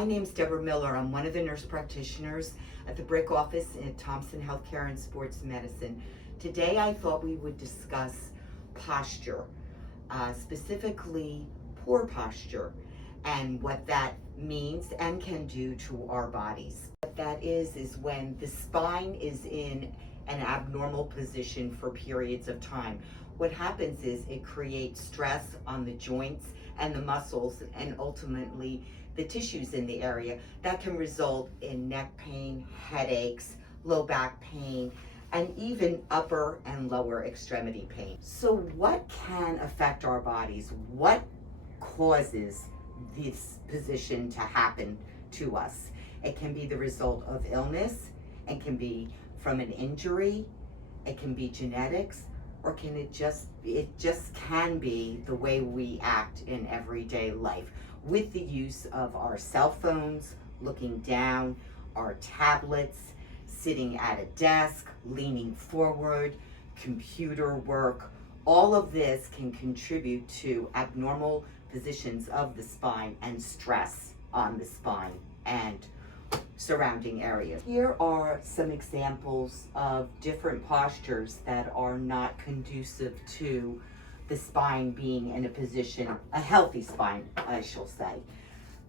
My name's Deborah Miller. I'm one of the nurse practitioners at the Brick office at Thompson Healthcare and Sports Medicine. Today I thought we would discuss posture, specifically poor posture, and what that means and can do to our bodies. What that is when the spine is in an abnormal position for periods of time. What happens is it creates stress on the joints and the muscles and ultimately the tissues in the area that can result in neck pain, headaches, low back pain, and even upper and lower extremity pain. So what can affect our bodies? What causes this position to happen to us? It can be the result of illness, it can be from an injury, it can be genetics, or it just can be the way we act in everyday life with the use of our cell phones, looking down, our tablets, sitting at a desk, leaning forward, computer work. All of this can contribute to abnormal positions of the spine and stress on the spine and surrounding areas. Here are some examples of different postures that are not conducive to the spine being in a position, a healthy spine, I shall say.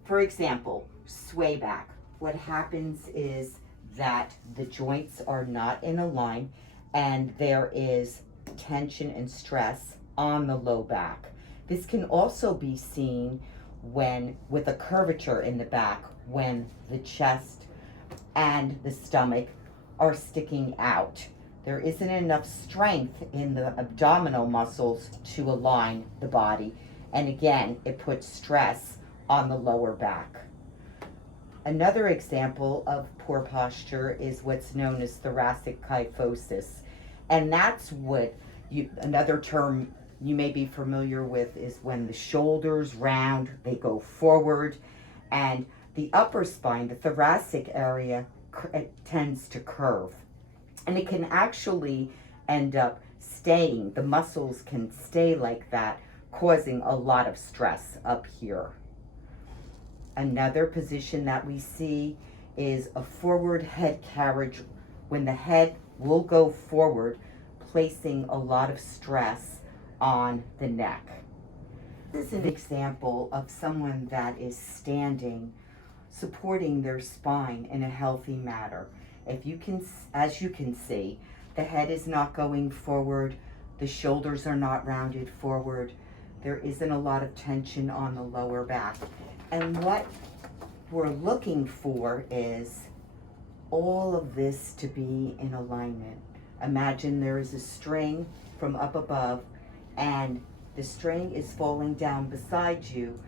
For example, sway back. What happens is that the joints are not in a line and there is tension and stress on the low back. This can also be seen with a curvature in the back when the chest and the stomach are sticking out. There isn't enough strength in the abdominal muscles to align the body, and again, it puts stress on the lower back. Another example of poor posture is what's known as thoracic kyphosis, and that's another term you may be familiar with is when the shoulders round, they go forward, and the upper spine, the thoracic area, tends to curve. And it can actually end up staying, the muscles can stay like that, causing a lot of stress up here. Another position that we see is a forward head carriage, when the head will go forward, placing a lot of stress on the neck. This is an example of someone that is standing, supporting their spine in a healthy manner. As you can see, the head is not going forward, the shoulders are not rounded forward, there isn't a lot of tension on the lower back. And what we're looking for is all of this to be in alignment. Imagine there is a string from up above and the string is falling down beside you.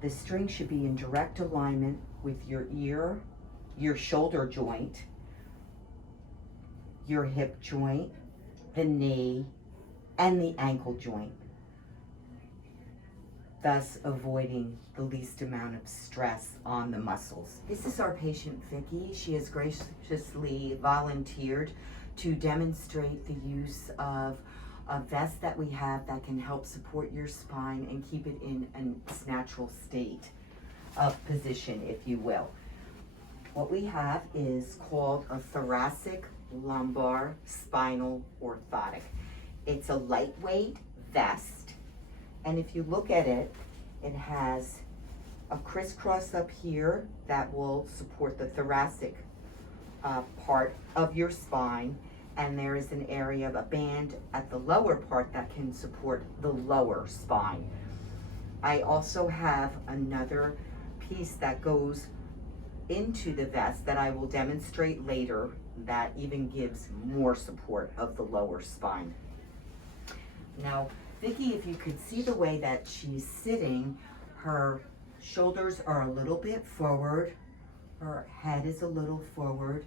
The string should be in direct alignment with your ear, your shoulder joint, your hip joint, the knee, and the ankle joint, thus avoiding the least amount of stress on the muscles. This is our patient Vicki. She has graciously volunteered to demonstrate the use of a vest that we have that can help support your spine and keep it in its natural state of position, if you will. What we have is called a thoracic lumbar spinal orthotic. It's a lightweight vest, and if you look at it, it has a crisscross up here that will support the thoracic part of your spine, and there is an area of a band at the lower part that can support the lower spine. I also have another piece that goes into the vest that I will demonstrate later that even gives more support of the lower spine. Now, Vicki, if you could see the way that she's sitting, her shoulders are a little bit forward, her head is a little forward,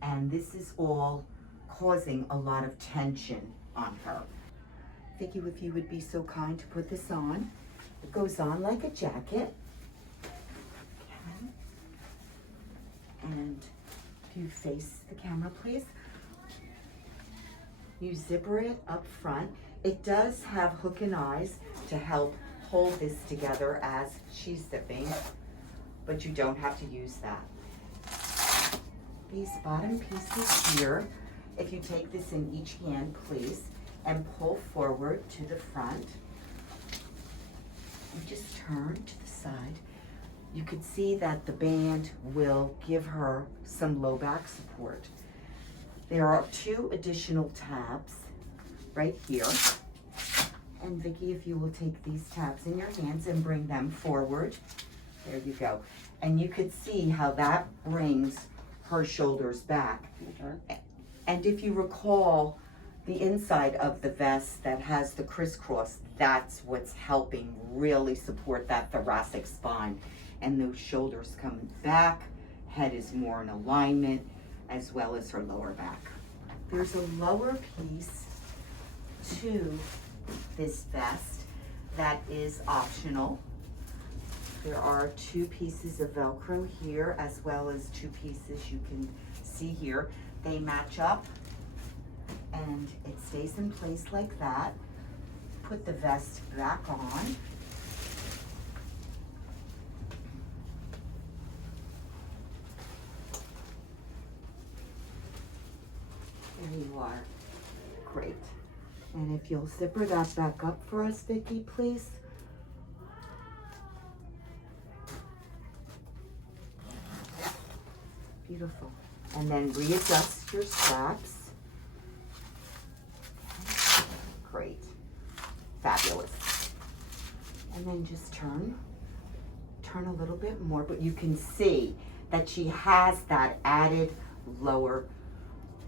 and this is all causing a lot of tension on her. Vicki, if you would be so kind to put this on. It goes on like a jacket. Okay. And if you face the camera, please. You zipper it up front. It does have hook and eyes to help hold this together as she's zipping. but you don't have to use that. These bottom pieces here, if you take this in each hand, please, and pull forward to the front, and just turn to the side, you could see that the band will give her some low back support. There are 2 additional tabs right here. And Vicki, if you will take these tabs in your hands and bring them forward. There you go. And you could see how that brings her shoulders back. Okay. And if you recall, the inside of the vest that has the crisscross, that's what's helping really support that thoracic spine. And those shoulders coming back, head is more in alignment, as well as her lower back. There's a lower piece to this vest that is optional. There are 2 pieces of Velcro here, as well as 2 pieces you can see here. They match up and it stays in place like that. Put the vest back on. There you are. Great. And if you'll zipper that back up for us, Vicki, please. Beautiful. And then readjust your straps. Great. Fabulous. And then just turn a little bit more, but you can see that she has that added lower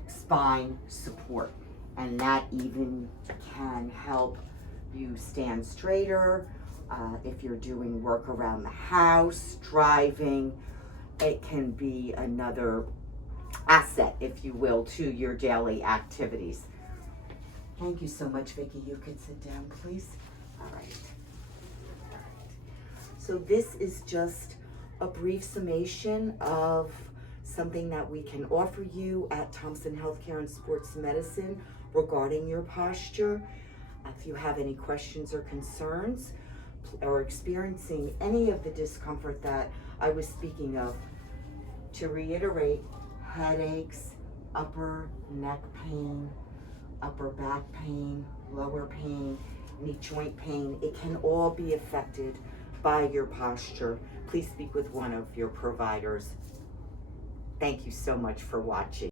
spine support, and that even can help you stand straighter. If you're doing work around the house, driving, it can be another asset, if you will, to your daily activities. Thank you so much, Vicki. You could sit down, please. All right. So this is just a brief summation of something that we can offer you at Thompson Healthcare and Sports Medicine regarding your posture. If you have any questions or concerns or experiencing any of the discomfort that I was speaking of, to reiterate, headaches, upper neck pain, upper back pain, lower pain, knee joint pain, it can all be affected by your posture. Please speak with one of your providers. Thank you so much for watching.